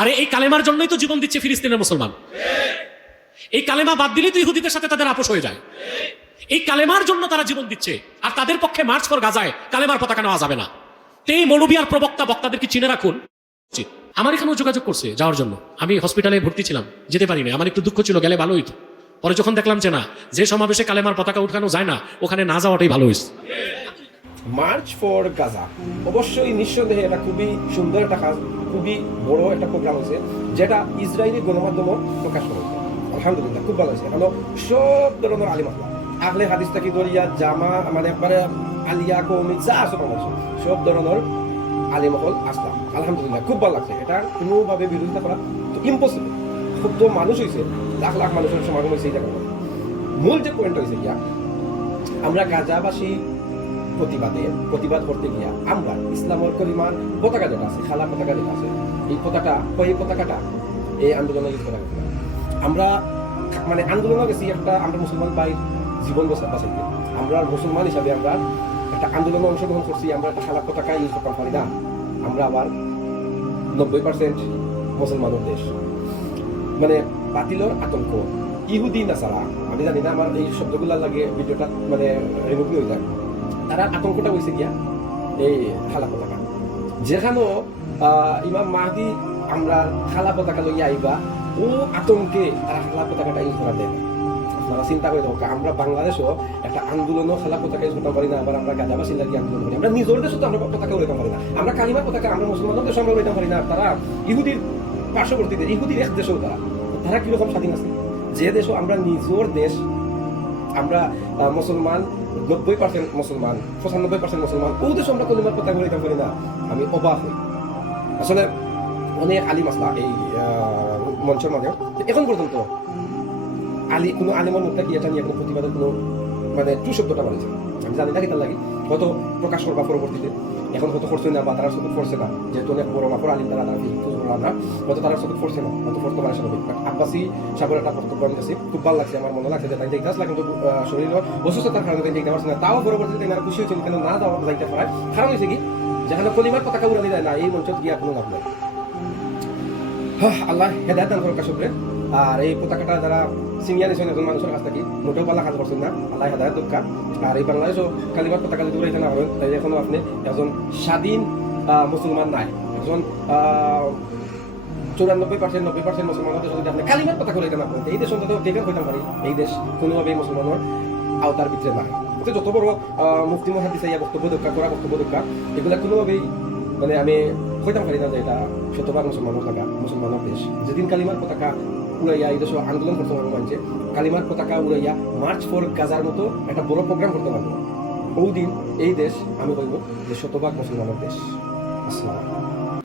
আরে এই কালেমার জন্যই তো জীবন দিচ্ছে ফিলিস্তিনের মুসলমান। এই কালেমা বাদ দিলেই তো ইহুদিদের সাথে তাদের আপোষ হয়ে যায়। এই কালেমার জন্য তারা জীবন দিচ্ছে, আর তাদের পক্ষে মার্চ কর গাজায় কালেমার পতাকা নেওয়া যাবে না। তো এই মৌলবিয়ার প্রবক্তা, বক্তাদেরকে চিনে রাখুন। উচিত। আমার এখানেও যোগাযোগ করছে যাওয়ার জন্য। আমি হসপিটালে ভর্তি ছিলাম, যেতে পারিনি। আমার একটু দুঃখ ছিল, গেলে ভালো হইতো। পরে যখন দেখলাম যে না, যে সমাবেশে কালেমার পতাকা উঠানো যায় না, ওখানে না যাওয়াটাই ভালো হয়েছে মার্চ ফর গাজা। অবশ্যই নিঃসন্দেহে এটা খুবই সুন্দর একটা কাজ, খুবই বড় একটা প্রোগ্রাম হয়েছে, যেটা ইসরায়েলি গণমাধ্যমও প্রকাশ করেছে। আলহামদুলিল্লাহ, খুব ভালো হয়েছে। কারণ সব ধরনের আলিম আহলে হাদিস থেকে দরিয়া, জামা মানে একবারে আলিয়া কৌমি যা আছে সব ধরনের আলিমহল আসলাম। আলহামদুলিল্লাহ, খুব ভালো লাগছে। এটা কোনোভাবে বিরোধিতা করা তো ইম্পসিবল খুব তো মানুষ হয়েছে, লাখ লাখ মানুষের সমাগম হয়েছে এই মূল যে পয়েন্ট হয়েছে ইয়া আমরা গাজাবাসী প্রতিবাদে প্রতিবাদ করতে গিয়া আমরা ইসলামের পরিমাণ পতাকা যেটা আছে, খালা পতাকা যেটা আছে, এই পতাকা, এই পতাকাটা এই আন্দোলনে ইউজ করা আমরা মানে আন্দোলনে গেছি একটা আমরা মুসলমান পাই জীবন বাঁচা- বাঁচাইতে। আমরা মুসলমান হিসাবে আমরা একটা আন্দোলনে অংশগ্রহণ করছি, আমরা একটা খালা পতাকা ইউজ করতে পারি না। আমরা আবার নব্বই পার্সেন্ট মুসলমানের দেশ। মানে বাতিলর আতঙ্ক। ইহুদি, নাসারা, আমি জানি না আমার এই শব্দগুলো লাগে ভিডিওটা মানে রিমুভ হয়ে যায়। তারা আতঙ্কটা হয়েছে গিয়া। এই খালা পতাকা। যেখানেও ইমাম মাহদি আমরা খালা পতাকা লইয়া আইবা ও আতঙ্কে তারা খালা পতাকাটা ইউজ করা দেয়। আপনারা চিন্তা করে দেখো আমরা বাংলাদেশও একটা আন্দোলনও খালা পতাকা ইউজ করতে পারি না, আবার আমরা গাজাবাসী লাগিয়ে আন্দোলন করি? আমরা নিজের দেশও তো আমরা পতাকা উড়াইতে পারি না। আমরা কালিমা পতাকা, আমরা মুসলমানদের দেশে আমরা উড়াইতে পারি না তারা ইহুদির পার্শ্ববর্তীদের ইহুদির এক দেশেও তারা। তারা কীরকম স্বাধীন আছে? যে দেশও আমরা নিজের দেশ আমরা মুসলমান, নব্বই পার্সেন্ট মুসলমান, পঁচানব্বই পার্সেন্ট মুসলমান ও দেশে আমরা কলিমার কথা বলিতে পারি না, আমি অবাক হই। আসলে অনেক আলিম আসলা এই মঞ্চের মাঝে। এখন পর্যন্ত আলি, কোনো আলিমের মুখটা কি এটা নিয়ে কোনো প্রতিবাদের কোনো মানে টু শব্দটা বলেছে আমি জানি না কি লাগে। হয়তো প্রকাশ করবা পরবর্তীতে। এখন হয়তো করছে না বা তারা চোখত পড়ছে না। যেহেতু অনেক বড় মাফর আলিম তারা তারা ফেসবুক না হয়তো তারা চোখত পড়ছে না। হয়তো পড়তে পারে স্বাভাবিক বাট আব্বাসি সাগরের একটা বক্তব্য আমি কাছে খুব ভালো লাগছে আমার মনে লাগছে যে তাই দেখতে আসলে কিন্তু আহ, শরীরের অসুস্থতার কারণে তাই দেখতে পারছে না তাও পরবর্তীতে তারা খুশি হয়েছেন কেন না যাওয়া যাইতে পারে কারণ হয়েছে কি? যেখানে কলিমার পতাকা উড়ানি যায় না এই মঞ্চত গিয়া কোনো লাভ নাই। আল্লাহ হেদায়ত দান করুক কাশবরে আর এই পতাকাটা যারা সিনিয়র নিছেন একজন মানুষের কাছ থেকে, মোটেও পালা কাজ করছেন না। আল্লাহ হেদায়ত দোকা আর এই বাংলাদেশও কালিমার পতাকা যদি উড়াইতে না হবেন তাই এখনও আপনি একজন স্বাধীন মুসলমান নাই। একজন চুরানব্বই পার্সেন্ট নব্বই পার্সেন্ট মুসলমানের দেশ যদি আপনি কালিমার কথা উড়াইতে না পারেন, এই দেশ অন্তত কেকের হইতে পারি, এই দেশ কোনোভাবেই মুসলমানের আওতার ভিতরে নাই। তো যত বড় মুফতি মহাদিস ইয়া বক্তব্য দোকা করা বক্তব্য দোকা এগুলা কোনোভাবেই মানে আমি হইতাম পারি না যে এটা শতভাগ মুসলমানের থাকা মুসলমানের দেশ। যেদিন কালিমার পতাকা উড়াইয়া এই দেশের আন্দোলন করতে পারব মানছে কালিমার পতাকা উড়াইয়া মার্চ ফর গাজার মতো একটা বড় প্রোগ্রাম করতে পারব। ওই দিন এই দেশ, আমি বলব যে শতভাগ মুসলমানের দেশ। আসসালাম